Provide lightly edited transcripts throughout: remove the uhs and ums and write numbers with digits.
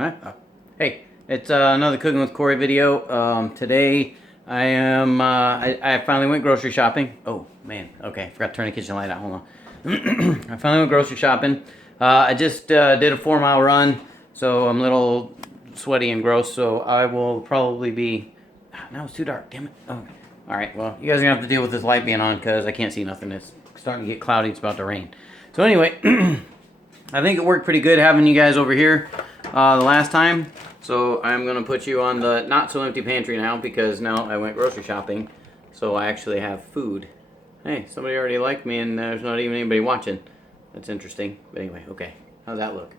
What? Hey, it's another Cooking with Cory video. Today I am, I finally went grocery shopping. Oh, man. Okay, I forgot to turn the kitchen light out. Hold on. I finally went grocery shopping. I just did a 4-mile run, so I'm a little sweaty and gross, so I will probably be... Now it's too dark, damn it. Oh. Alright, well, you guys are going to have to deal with this light being on because I can't see nothing. It's starting to get cloudy. It's about to rain. So anyway, I think it worked pretty good having you guys over here the last time. So I'm going to put you on the not so empty pantry now because now I went grocery shopping. So I actually have food. Hey, somebody already liked me and there's not even anybody watching. That's interesting. But anyway, okay. How's that look?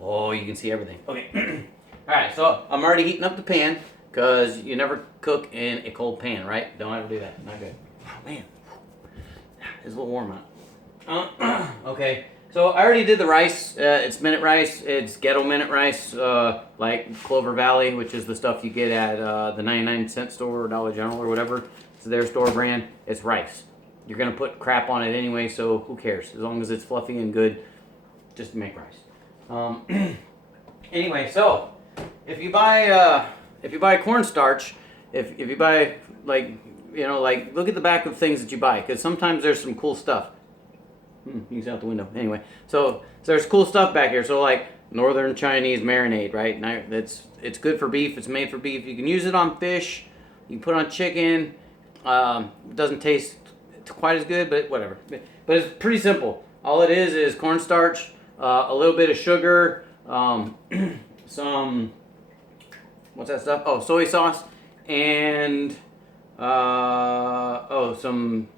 Oh, you can see everything. Okay. Alright, so I'm already heating up the pan because you never cook in a cold pan, right? Don't ever do that. Not good. Oh, man. It's a little warm out. Okay. So I already did the rice. It's minute rice. It's ghetto minute rice, like Clover Valley, which is the stuff you get at the 99-cent store or Dollar General or whatever. It's their store brand. It's rice. You're going to put crap on it anyway, so who cares? As long as it's fluffy and good, just make rice. Anyway, so if you buy cornstarch, if you buy, like, you know, like, look at the back of things that you buy, because sometimes there's some cool stuff. You can see out the window. Anyway, so there's cool stuff back here. So like Northern Chinese marinade, right? Now it's good for beef. It's made for beef. You can use it on fish. You can put it on chicken. It doesn't taste quite as good, but whatever. But it's pretty simple. All it is cornstarch, a little bit of sugar, some, what's that stuff? Oh, soy sauce, and some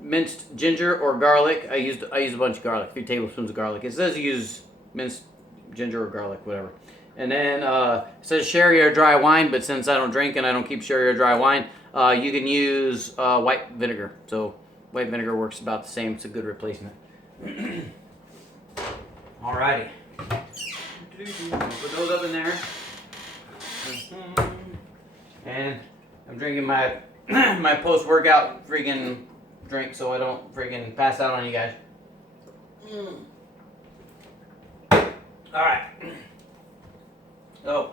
minced ginger or garlic. I used a bunch of garlic, 3 tablespoons of garlic. It says use minced ginger or garlic, whatever. And then it says sherry or dry wine, but since I don't drink and I don't keep sherry or dry wine, you can use white vinegar. So white vinegar works about the same. It's a good replacement. Alrighty. Put those up in there. And I'm drinking my my post-workout freaking drink so I don't freaking pass out on you guys. Alright. So,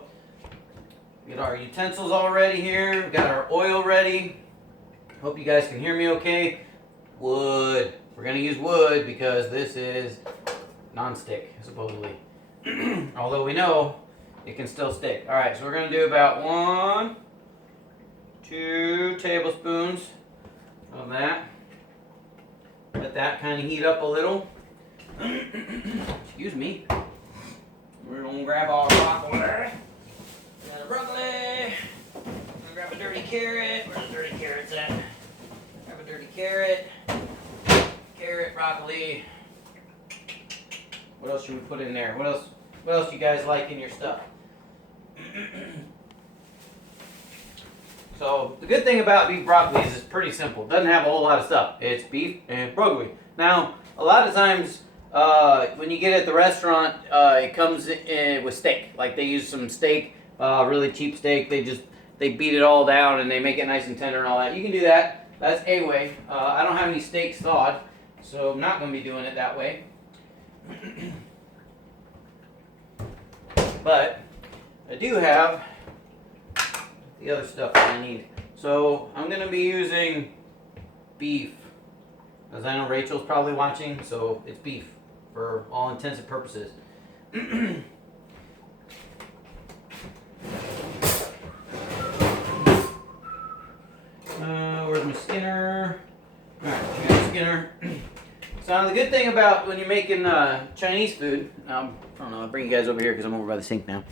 we got our utensils all ready here. We got our oil ready. Hope you guys can hear me okay. Wood. We're going to use wood because this is non-stick, supposedly. Although we know it can still stick. Alright, so we're going to do about 1, 2 tablespoons of that. Let that kind of heat up a little. Excuse me. We're going to grab our broccoli. Got a broccoli. We're going to grab a dirty carrot. Where's the dirty carrots at? Grab a dirty carrot. Carrot, broccoli. What else should we put in there? What else you guys like in your stuff? So, the good thing about beef broccoli is it's pretty simple. It doesn't have a whole lot of stuff. It's beef and broccoli. Now, a lot of times, when you get it at the restaurant, it comes in with steak. Like, they use some steak, really cheap steak. They beat it all down and they make it nice and tender and all that. You can do that. That's a way. I don't have any steaks thawed, so I'm not going to be doing it that way. But, I do have the other stuff that I need. So I'm going to be using beef, as I know Rachel's probably watching, so it's beef for all intents and purposes. Where's my Skinner? Alright, I got my Skinner. So the good thing about when you're making Chinese food, I don't know, I'll bring you guys over here because I'm over by the sink now.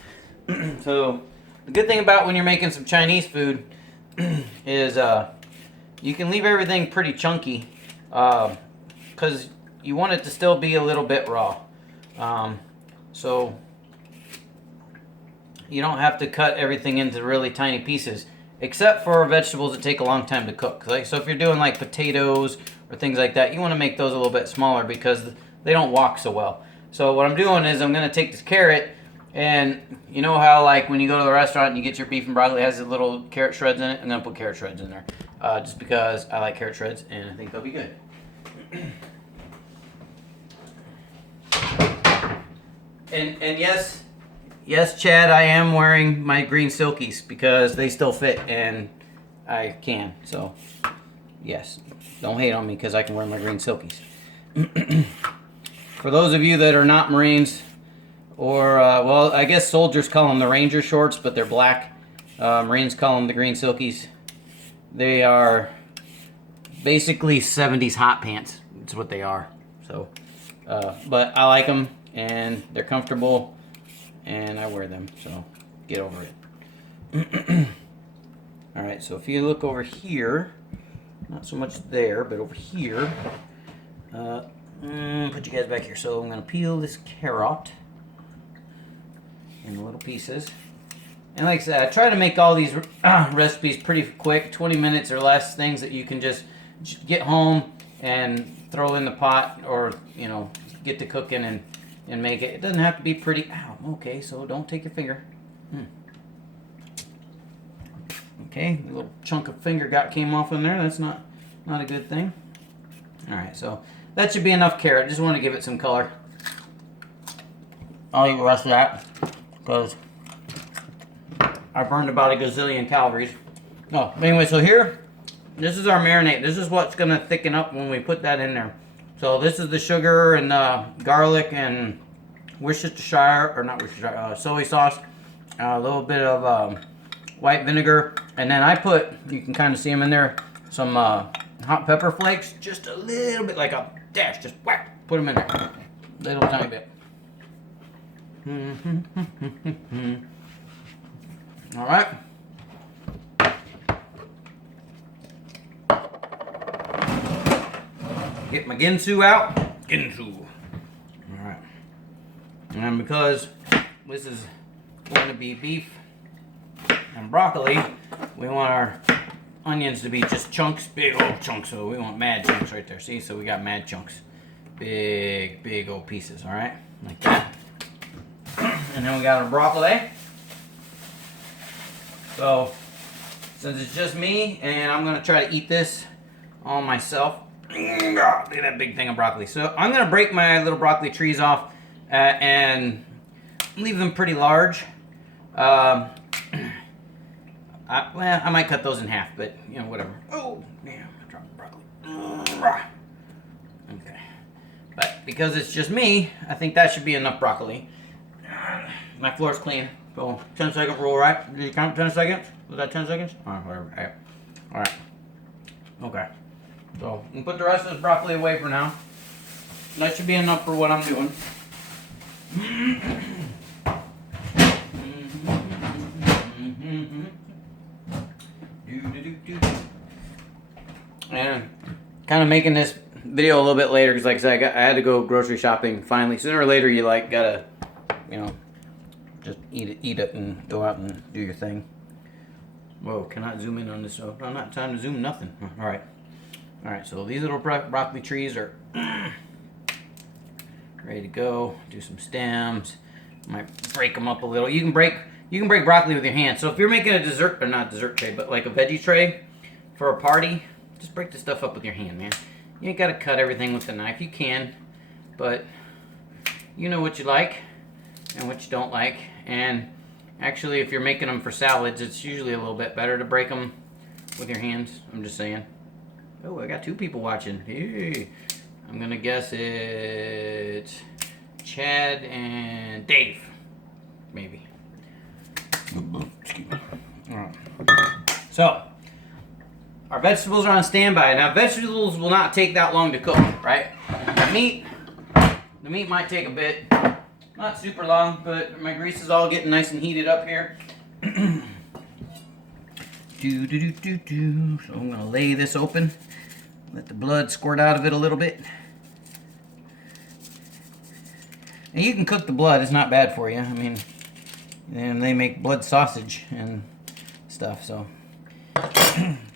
So the good thing about when you're making some Chinese food is you can leave everything pretty chunky because you want it to still be a little bit raw. So you don't have to cut everything into really tiny pieces, except for vegetables that take a long time to cook. Like, so if you're doing like potatoes or things like that, you want to make those a little bit smaller because they don't walk so well. So what I'm doing is I'm going to take this carrot. And you know how, like, when you go to the restaurant and you get your beef and broccoli, it has the little carrot shreds in it? I'm going to put carrot shreds in there. Just because I like carrot shreds and I think they'll be good. And yes, yes, Chad, I am wearing my green silkies because they still fit and I can. So, yes, don't hate on me because I can wear my green silkies. For those of you that are not Marines, or, well, I guess soldiers call them the Ranger shorts, but they're black. Marines call them the green silkies. They are basically 70s hot pants. That's what they are. So, but I like them, and they're comfortable, and I wear them. So, get over it. All right, so if you look over here, not so much there, but over here, put you guys back here. So I'm gonna peel this carrot in little pieces. And like I said, I try to make all these recipes pretty quick, 20 minutes or less, things that you can just get home and throw in the pot, or, you know, get to cooking and make it. It doesn't have to be pretty. Ow, okay, so don't take your finger. Okay, a little chunk of finger came off in there. That's not a good thing. All right, so that should be enough carrot. Just want to give it some color. I'll eat the rest of that because I burned about a gazillion calories. Oh, anyway, so here, this is our marinade. This is what's going to thicken up when we put that in there. So this is the sugar and garlic and Worcestershire, or not Worcestershire, soy sauce, a little bit of white vinegar, and then I put, you can kind of see them in there, some hot pepper flakes, just a little bit, like a dash, just whack, put them in there, little tiny bit. All right. Get my ginsu out. Ginsu. All right. And because this is going to be beef and broccoli, we want our onions to be just chunks, big old chunks. So we want mad chunks right there. See, so we got mad chunks, big old pieces. All right, like that. And then we got our broccoli. So since it's just me, and I'm gonna try to eat this all myself. Look at that big thing of broccoli. So I'm gonna break my little broccoli trees off and leave them pretty large. Well, I might cut those in half, but you know, whatever. Oh, damn, I dropped the broccoli. Okay, but because it's just me, I think that should be enough broccoli. My floor's clean. So 10-second rule, right? Did you count 10 seconds? Was that 10 seconds? All right, whatever. All right. Okay. So we can put the rest of this broccoli away for now. That should be enough for what I'm doing. And kind of making this video a little bit later because, like I said, I had to go grocery shopping finally. Sooner or later, you like gotta, you know, just eat it and go out and do your thing. Whoa, cannot zoom in on this. So I'm not time to zoom nothing. All right. So these little broccoli trees are ready to go. Do some stems. Might break them up a little. You can break broccoli with your hand. So if you're making a dessert, or not dessert tray, but like a veggie tray for a party, just break the stuff up with your hand, man. You ain't gotta cut everything with a knife. You can, but you know what you like and what you don't like. And actually, if you're making them for salads, it's usually a little bit better to break them with your hands. I'm just saying. Oh, I got 2 people watching. Hey, I'm gonna guess it's Chad and Dave, maybe. Excuse me. All right. So our vegetables are on standby. Now, vegetables will not take that long to cook, right? The meat might take a bit. Not super long, but my grease is all getting nice and heated up here. So I'm gonna lay this open, let the blood squirt out of it a little bit. And you can cook the blood, it's not bad for you. I mean, and they make blood sausage and stuff, so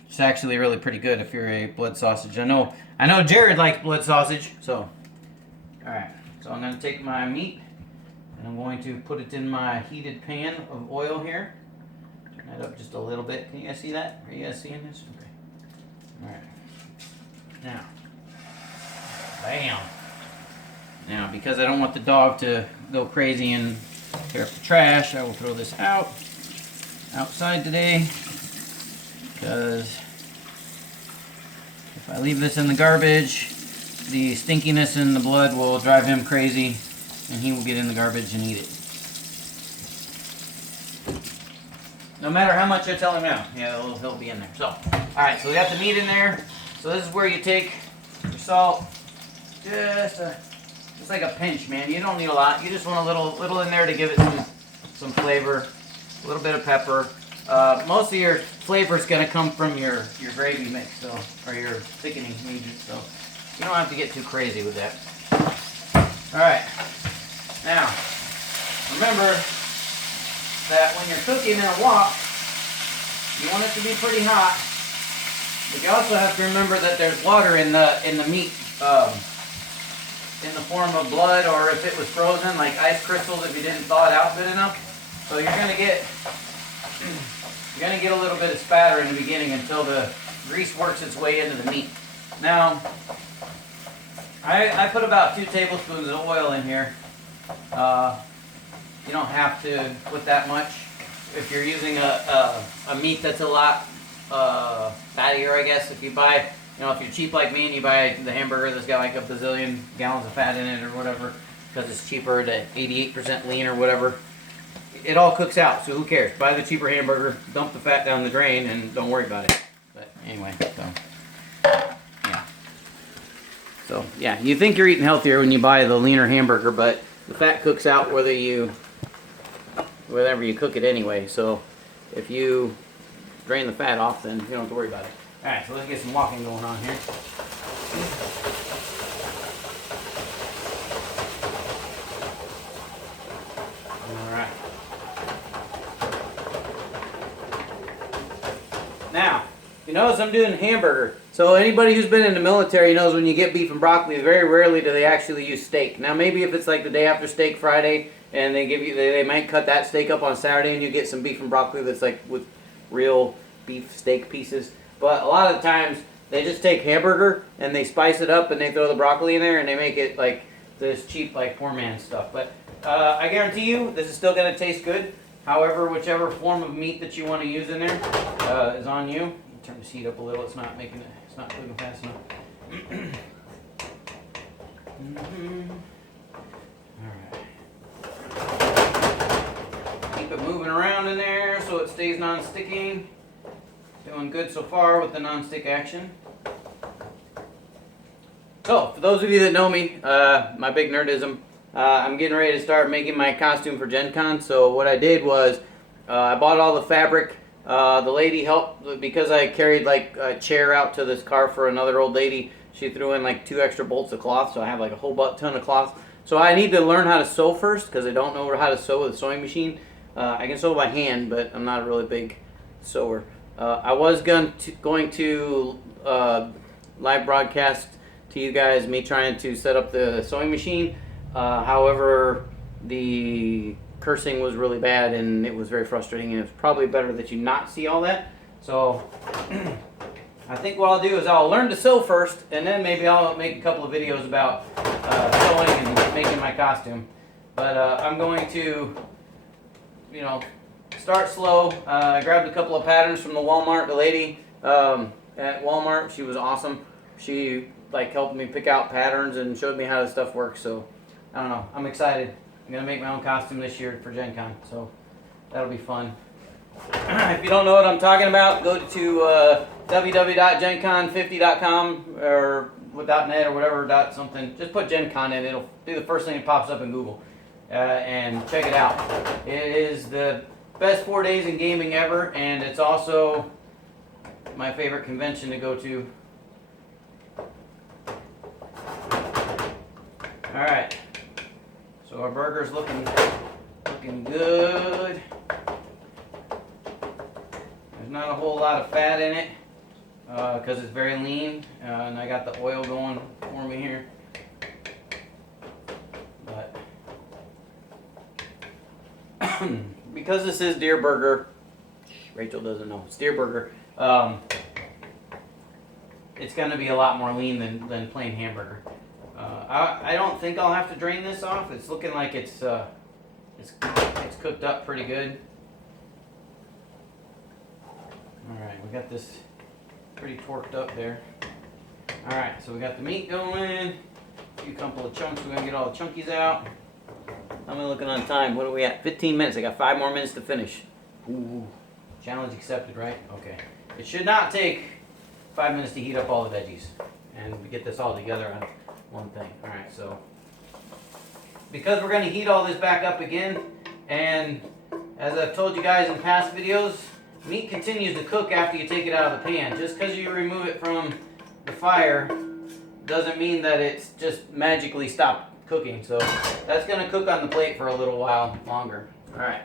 it's actually really pretty good if you're a blood sausage. I know Jared likes blood sausage, so alright. So I'm gonna take my meat and I'm going to put it in my heated pan of oil here. Turn that up just a little bit. Can you guys see that? Are you guys seeing this? Okay. Alright. Now. Bam. Now, because I don't want the dog to go crazy and tear up the trash. I will throw this outside today, because if I leave this in the garbage, the stinkiness in the blood will drive him crazy, and he will get in the garbage and eat it. No matter how much I tell him now, yeah, he'll be in there. So, alright, so we got the meat in there. So this is where you take your salt, just like a pinch, man. You don't need a lot. You just want a little in there to give it some flavor. A little bit of pepper. Most of your flavor is going to come from your gravy mix, so, or your thickening agent. So you don't have to get too crazy with that. Alright, now remember that when you're cooking in a wok, you want it to be pretty hot, but you also have to remember that there's water in the meat, in the form of blood, or if it was frozen, like ice crystals if you didn't thaw it out good enough. So you're gonna get a little bit of spatter in the beginning until the grease works its way into the meat. Now, I put about 2 tablespoons of oil in here. You don't have to put that much. If you're using a meat that's a lot fattier, I guess. If you buy, if you're cheap like me and you buy the hamburger that's got like a bazillion gallons of fat in it or whatever, because it's cheaper to 88% lean or whatever, it all cooks out, so who cares? Buy the cheaper hamburger, dump the fat down the drain, and don't worry about it. But anyway, so yeah, you think you're eating healthier when you buy the leaner hamburger, but the fat cooks out whether you cook it anyway. So if you drain the fat off, then you don't have to worry about it. Alright, so let's get some walking going on here. Alright. Now, you notice I'm doing hamburger. So anybody who's been in the military knows when you get beef and broccoli, very rarely do they actually use steak. Now maybe if it's like the day after Steak Friday, and they might cut that steak up on Saturday and you get some beef and broccoli that's like with real beef steak pieces. But a lot of the times they just take hamburger and they spice it up and they throw the broccoli in there and they make it like this cheap like poor man stuff. But I guarantee you this is still going to taste good. However, whichever form of meat that you want to use in there is on you. Turn this heat up a little. It's not cooking fast enough. Alright. Keep it moving around in there so it stays non-sticking. Doing good so far with the non-stick action. So, for those of you that know me, my big nerdism, I'm getting ready to start making my costume for Gen Con. So what I did was, I bought all the fabric. The lady helped, because I carried like a chair out to this car for another old lady. She threw in like 2 extra bolts of cloth, so I have like a whole ton of cloth. So I need to learn how to sew first, because I don't know how to sew with a sewing machine. I can sew by hand, but I'm not a really big sewer. I was going to live broadcast to you guys me trying to set up the sewing machine. However, the cursing was really bad and it was very frustrating, and it's probably better that you not see all that. So I think what I'll do is I'll learn to sew first, and then maybe I'll make a couple of videos about sewing and making my costume. But I'm going to, start slow. I grabbed a couple of patterns from the Walmart. The lady at Walmart, she was awesome. She helped me pick out patterns and showed me how this stuff works. So I don't know. I'm excited. I'm going to make my own costume this year for Gen Con. So that'll be fun. If you don't know what I'm talking about, go to www.gencon50.com or .net or whatever something. Just put Gen Con in. It'll be the first thing that pops up in Google. And check it out. It is the best 4 days in gaming ever, and it's also my favorite convention to go to. Alright. So our burger's looking good. There's not a whole lot of fat in it because it's very lean, and I got the oil going for me here. But because this is deer burger, Rachel doesn't know it's deer burger. It's going to be a lot more lean than plain hamburger. I don't think I'll have to drain this off. It's looking like it's it's cooked up pretty good. Alright, we got this pretty torqued up there. Alright, so we got the meat going. A few couple of chunks. We're going to get all the chunkies out. I'm looking on time. What are we at? 15 minutes. I got 5 more minutes to finish. Ooh. Challenge accepted, right? Okay. It should not take 5 minutes to heat up all the veggies. And we get this all together on one thing. Alright, so because we're going to heat all this back up again, and as I've told you guys in past videos, meat continues to cook after you take it out of the pan. Just because you remove it from the fire doesn't mean that it's just magically stopped cooking. So that's going to cook on the plate for a little while longer. Alright,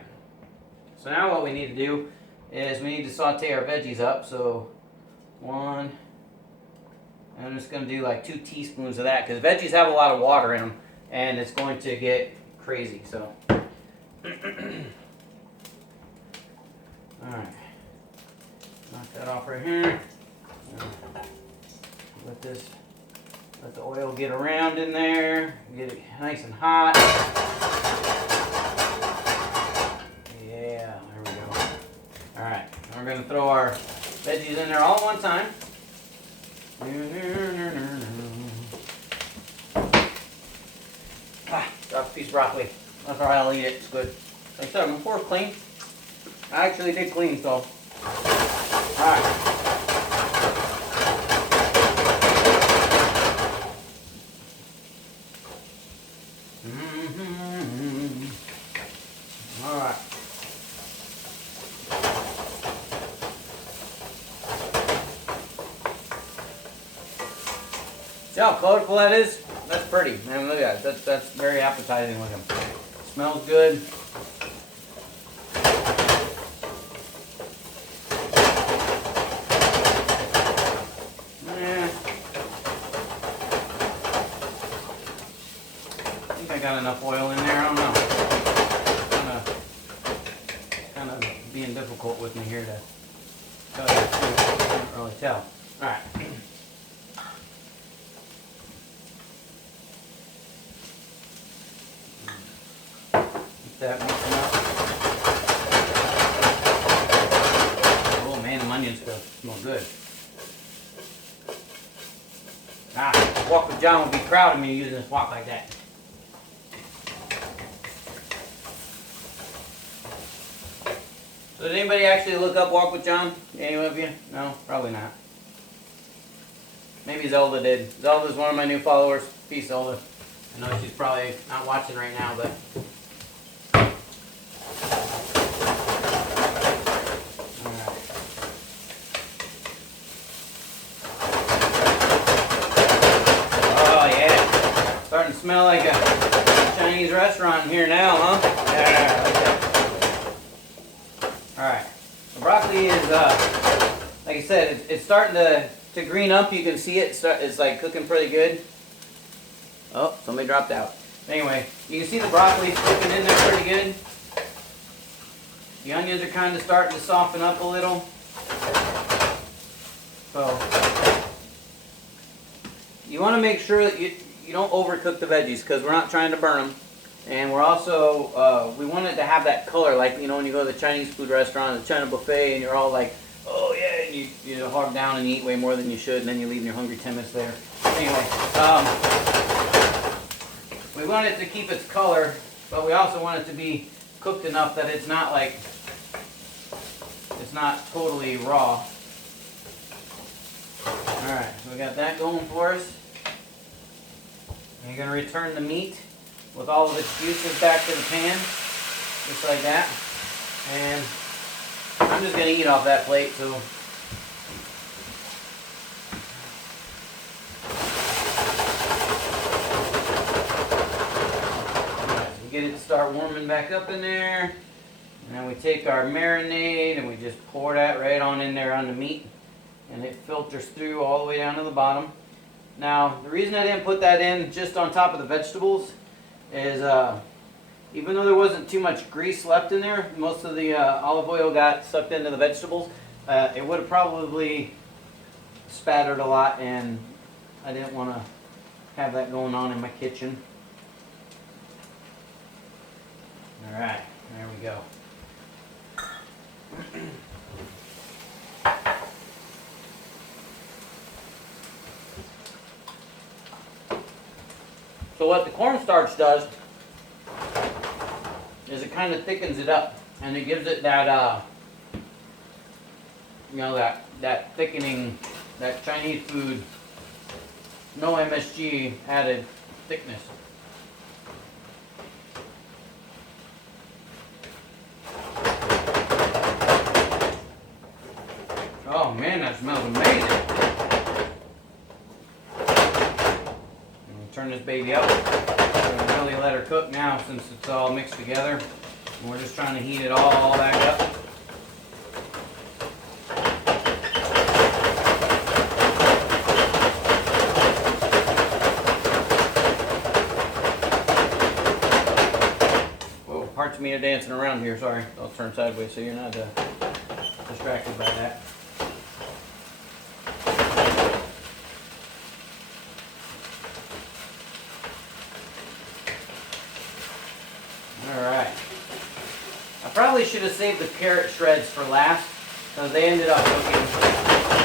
so now what we need to do is we need to saute our veggies up. So I'm just going to do like 2 teaspoons of that, because veggies have a lot of water in them and it's going to get crazy. So alright, knock that off right here. Let the oil get around in there, get it nice and hot. Yeah, there we go. Alright, we're going to throw our veggies in there all at one time. Dropped a piece of broccoli. That's alright, I'll eat it. It's good. Like I said, my fork's clean. I actually did clean, so. Alright. Alright. See how colorful that is? That's pretty. Man, look at that. That's very appetizing looking. Smells good. I think I got enough oil in there. I don't know. Kind of being difficult with me here to tell you the truth. I can't really tell. All right. Keep that mixing up. Oh man, the onions smell good. Walk with John would be proud of me using this wok like that. So did anybody actually look up Walk with John? Any of you? No? Probably not. Maybe Zelda did. Zelda's one of my new followers. Peace, Zelda. I know she's probably not watching right now, but... Starting to smell like a Chinese restaurant here now, huh? Yeah, okay. Alright. The broccoli is, like I said, it's starting to green up. You can see it. It's like cooking pretty good. Oh, somebody dropped out. Anyway, you can see the broccoli's cooking in there pretty good. The onions are kind of starting to soften up a little. So, you want to make sure that you don't overcook the veggies, because we're not trying to burn them. And we're also, we want it to have that color, like, you know, when you go to the Chinese food restaurant, the China buffet, and you're all like, oh yeah, and you hog down and you eat way more than you should, and then you leave and you're hungry 10 minutes later. Anyway, we want it to keep its color, but we also want it to be cooked enough that it's not like, it's not totally raw. Alright, so we got that going for us. And you're going to return the meat with all of its juices back to the pan, just like that. And I'm just going to eat off that plate, so. Alright, so we get it to start warming back up in there. And then we take our marinade and we just pour that right on in there on the meat. And it filters through all the way down to the bottom. Now, the reason I didn't put that in just on top of the vegetables is even though there wasn't too much grease left in there, most of the olive oil got sucked into the vegetables. It would have probably spattered a lot, and I didn't want to have that going on in my kitchen. Alright. So what the cornstarch does is it kind of thickens it up, and it gives it that, you know, that thickening, that Chinese food, no MSG added thickness. Oh man, that smells amazing. Turn this baby up. We're gonna really let her cook now since it's all mixed together. And we're just trying to heat it all back up. Whoa, parts of me are dancing around here, sorry. I'll turn sideways so you're not distracted by that. Alright. I probably should have saved the carrot shreds for last, because they ended up cooking.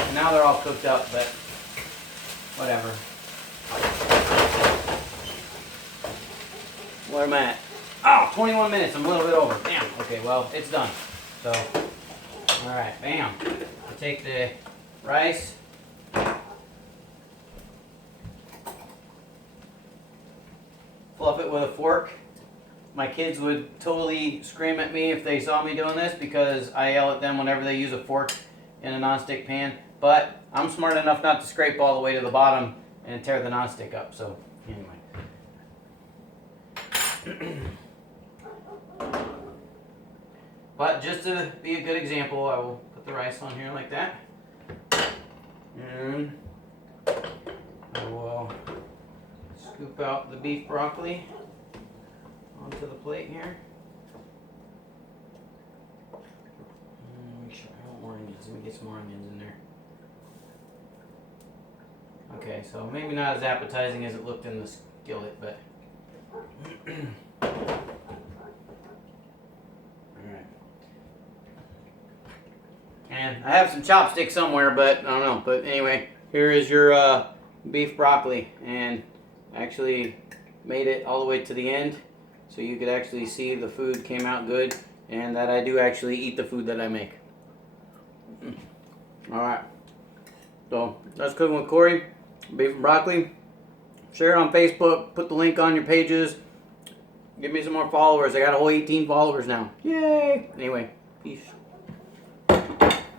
And now they're all cooked up, but whatever. Where am I at? Oh, 21 minutes. I'm a little bit over. Damn. Okay, well, it's done. So, alright, bam. I take the rice. Fluff it with a fork. My kids would totally scream at me if they saw me doing this because I yell at them whenever they use a fork in a nonstick pan. But I'm smart enough not to scrape all the way to the bottom and tear the nonstick up. So anyway. But just to be a good example, I will put the rice on here like that. And I will scoop out the beef broccoli onto the plate here. Make sure I don't want more onions. Let me get some more onions in there. Okay, so maybe not as appetizing as it looked in the skillet, but alright. And I have some chopsticks somewhere, but I don't know. But anyway, here is your beef broccoli, and actually made it all the way to the end. So you could actually see the food came out good and that I do actually eat the food that I make. Alright. So that's cooking with Cory. Beef and broccoli. Share it on Facebook. Put the link on your pages. Give me some more followers. I got a whole 18 followers now. Yay! Anyway, peace.